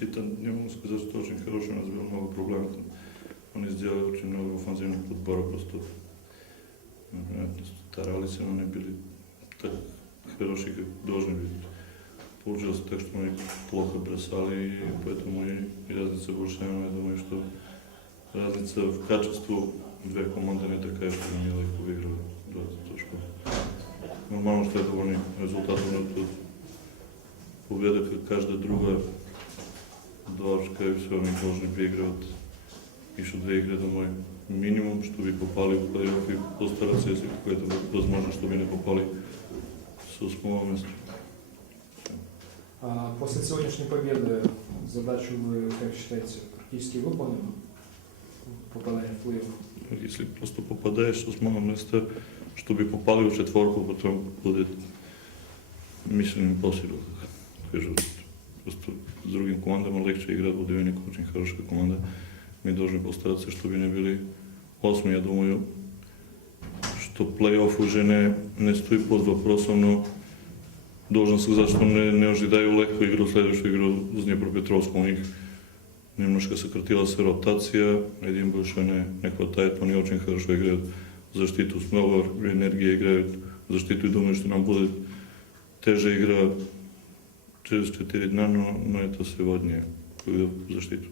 защита, не могу сказать, что очень хороший, у нас было много проблем. Там. Они сделали очень много офанзивных подбора, просто старались, но не были так хороши, как должны быть. Получилось так, что мы плохо бросали, и поэтому и, разница больше няма. Я думаю, что разница в качеству две команды не такая, что они легко выиграли 20 точков. Нормално ще е доволни резултатом на тут. Победа как каждая другая. Двачка и все, они должны бы играть еще две игры домой. Минимум, чтобы попали в плей-офф и постараться, если какое-то возможно, чтобы не попали с восьмого места. А после сегодняшней победы задачу вы, как считаете, практически выполнена? Попадание в плей-офф. Если просто попадаешь с восьмого места, чтобы попали в четверку, потом будет Mission Impossible. как Кажу, просто с другим командам легче играть, Будивник очень хорошая команда. Мы должны постараться, чтобы не были осми, я думаю, что плей-офф уже не, не стои под въпросом, но должен сказать, что не, не ожидаю легко игру, следващу игру с Днепропетровск. У них немножко сократила се ротация, един больше не, не хватает, они очень хорошо играют защиту, с много энергии играют защиту и думаю, что нам будет теже игра через 4 дня, но, но это сегодня, когда защиту.